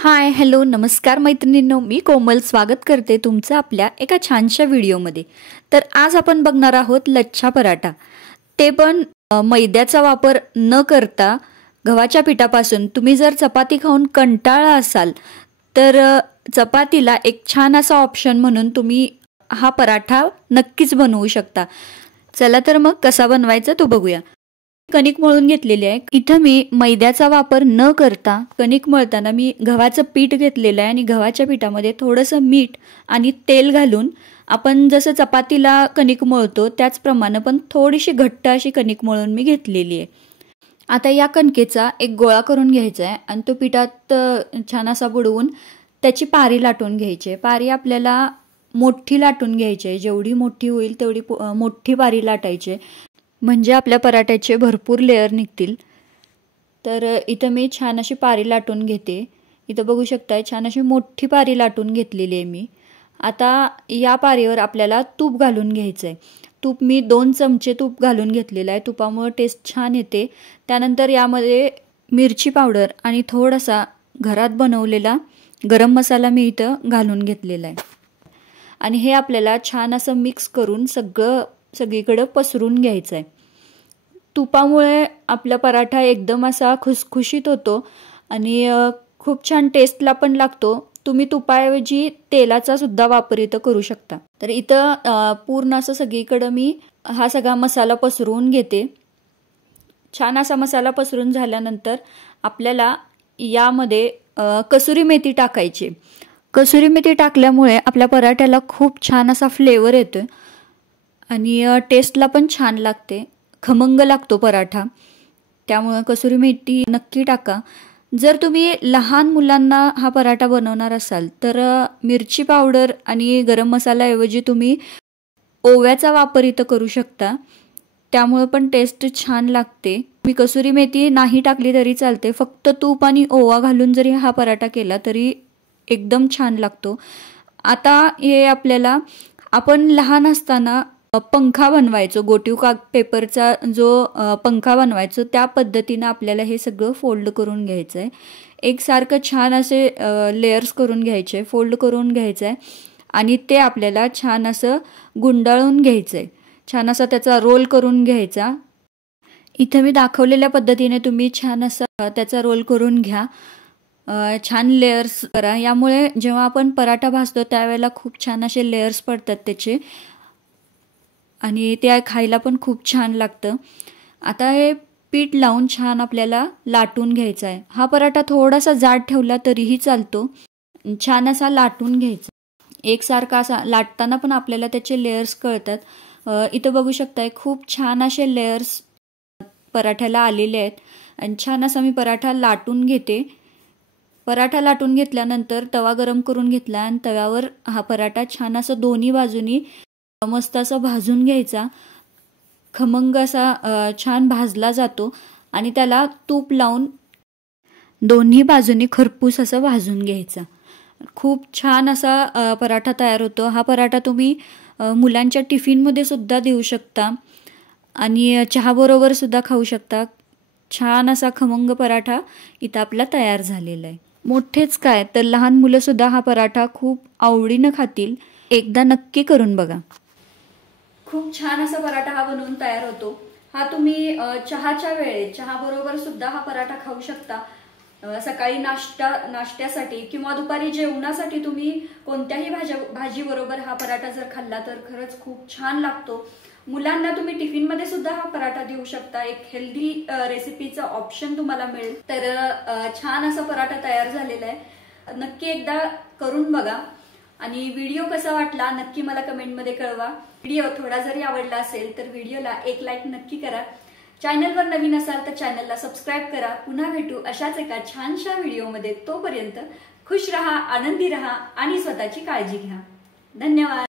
Hi hello नमस्कार मैत्रिणींनो, मी कोमल स्वागत करते तुमचं आपल्या एका छानशा व्हिडिओमध्ये। तर आज आपण बघणार आहोत लच्छा पराठा, ते पण मैद्याचा वापर न करता गव्हाच्या पिठापासून। तुम्ही जर चपाती खाऊन कंटाळा असाल तर चपातीला एक छान असा ऑप्शन म्हणून तुम्ही हा पराठा नक्कीच बनवू शकता। चला तर मग कसा बनवायचा तो बघूया। कणिक मळून घेतलेली आहे। इथं मी मैद्याचा वापर न करता कणिक मळताना मी गव्हाचं पीठ घेतलेलं आहे आणि गव्हाच्या पिठामध्ये थोडंसं मीठ आणि तेल घालून आपण जसं चपातीला कणिक मळतो त्याचप्रमाणे पण थोडीशी घट्ट अशी कणिक मळून मी घेतलेली आहे। आता या कणकेचा एक गोळा करून घ्यायचा आहे आणि तो पिठात छान असा बुडवून त्याची पारी लाटून घ्यायची आहे। पारी आपल्याला मोठी लाटून घ्यायची आहे, जेवढी मोठी होईल तेवढी मोठी पारी लाटायची म्हणजे आपल्या पराठ्याचे भरपूर लेयर निघतील। तर इथं मी छान अशी पारी लाटून घेते। इथं बघू शकताय छान अशी मोठी पारी लाटून घेतलेली आहे मी। आता या पारीवर आपल्याला तूप घालून घ्यायचं आहे। तूप मी 2 चमचे तूप घालून घेतलेलं आहे, तुपामुळे टेस्ट छान येते। त्यानंतर यामध्ये मिरची पावडर आणि थोडासा घरात बनवलेला गरम मसाला मी इथं घालून घेतलेला आहे आणि हे आपल्याला छान असं मिक्स करून सगळीकडे पसरून घ्यायचं आहे। तुपामुळे आपला पराठा एकदम असा खुसखुशीत होतो आणि खूप छान टेस्टला पण लागतो। तुम्ही तुपाऐवजी तेलाचा सुद्धा वापर इथं करू शकता। तर इथं पूर्ण असं सगळीकडे मी हा सगळा मसाला पसरवून घेते। छान असा मसाला पसरून झाल्यानंतर आपल्याला यामध्ये कसुरी मेथी टाकायची। कसुरी मेथी टाकल्यामुळे आपल्या पराठ्याला खूप छान असा फ्लेवर येतो आणि टेस्टला पण छान लागते, खमंग लागतो पराठा। त्यामुळे कसुरी मेथी नक्की टाका। जर तुम्ही लहान मुलांना हा पराठा बनवणार असाल तर मिरची पावडर आणि गरम मसाल्याऐवजी तुम्ही ओव्याचा वापर इथं करू शकता, त्यामुळे पण टेस्ट छान लागते। मी कसुरी मेथी नाही टाकली तरी चालते, फक्त तूप आणि ओवा घालून जरी हा पराठा केला तरी एकदम छान लागतो। आता हे आपल्याला आपण लहान असताना पंखा बनवायचो, गोटीव पेपरचा जो पंखा बनवायचो त्या पद्धतीने आपल्याला हे सगळं फोल्ड करून घ्यायचं आहे। एकसारखं छान असे लेयर्स करून घ्यायचे, फोल्ड करून घ्यायचं आहे आणि ते आपल्याला छान असं गुंडाळून घ्यायचं आहे। छान असा त्याचा रोल करून घ्यायचा। इथे मी दाखवलेल्या पद्धतीने तुम्ही छान असा त्याचा रोल करून घ्या, छान लेयर्स करा। यामुळे जेव्हा आपण पराठा भाजतो त्यावेळेला खूप छान असे लेयर्स पडतात त्याचे आणि ते खायला पण खूप छान लागतं। आता हे पीठ लावून छान आपल्याला लाटून घ्यायचा आहे। हा पराठा थोडासा जाड ठेवला तरीही चालतो, छान असा लाटून घ्यायचा। एकसारखा असा लाटताना पण आपल्याला त्याचे लेयर्स कळतात। इथं बघू शकताय खूप छान असे लेयर्स पराठ्याला आलेले आहेत आणि छान असा मी पराठा लाटून घेते। पराठा लाटून घेतल्यानंतर तवा गरम करून घेतला आणि तव्यावर हा पराठा छान असं दोन्ही बाजूनी मस्त असा भाजून घ्यायचा। खमंग असा छान भाजला जातो आणि त्याला तूप लावून दोन्ही बाजूनी खरपूस असं भाजून घ्यायचा। खूप छान असा पराठा तयार होतो। हा पराठा तुम्ही मुलांच्या टिफिनमध्ये सुद्धा देऊ शकता आणि चहाबरोबर सुद्धा खाऊ शकता। छान असा खमंग पराठा इथं आपला तयार झालेला आहे। मोठेच काय तर लहान मुलं सुद्धा हा पराठा खूप आवडीनं खातील, एकदा नक्की करून बघा। खूप छान असा पराठा हा बनवून तयार होतो। हा तुम्ही चहाच्या वेळेत चहाबरोबर सुद्धा हा पराठा खाऊ शकता। सकाळी नाश्त्यासाठी किंवा दुपारी जेवणासाठी तुम्ही कोणत्याही भाजी बरोबर हा पराठा जर खाल्ला तर खरंच खूप छान लागतो। मुलांना तुम्ही टिफिनमध्ये सुद्धा हा पराठा देऊ शकता, एक हेल्दी रेसिपीचा ऑप्शन तुम्हाला मिळेल। तर छान असा पराठा तयार झालेला आहे, नक्की एकदा करून बघा आणि व्हिडिओ कसा वाटला नक्की मला कमेंटमध्ये कळवा। व्हिडिओ थोडा जरी आवडला असेल तर व्हिडिओला एक लाईक नक्की करा। चॅनलवर नवीन असाल तर चॅनलला सबस्क्राईब करा। पुन्हा भेटू अशाच एका छानशा व्हिडिओमध्ये। तोपर्यंत खुश रहा, आनंदी रहा आणि स्वतःची काळजी घ्या। धन्यवाद।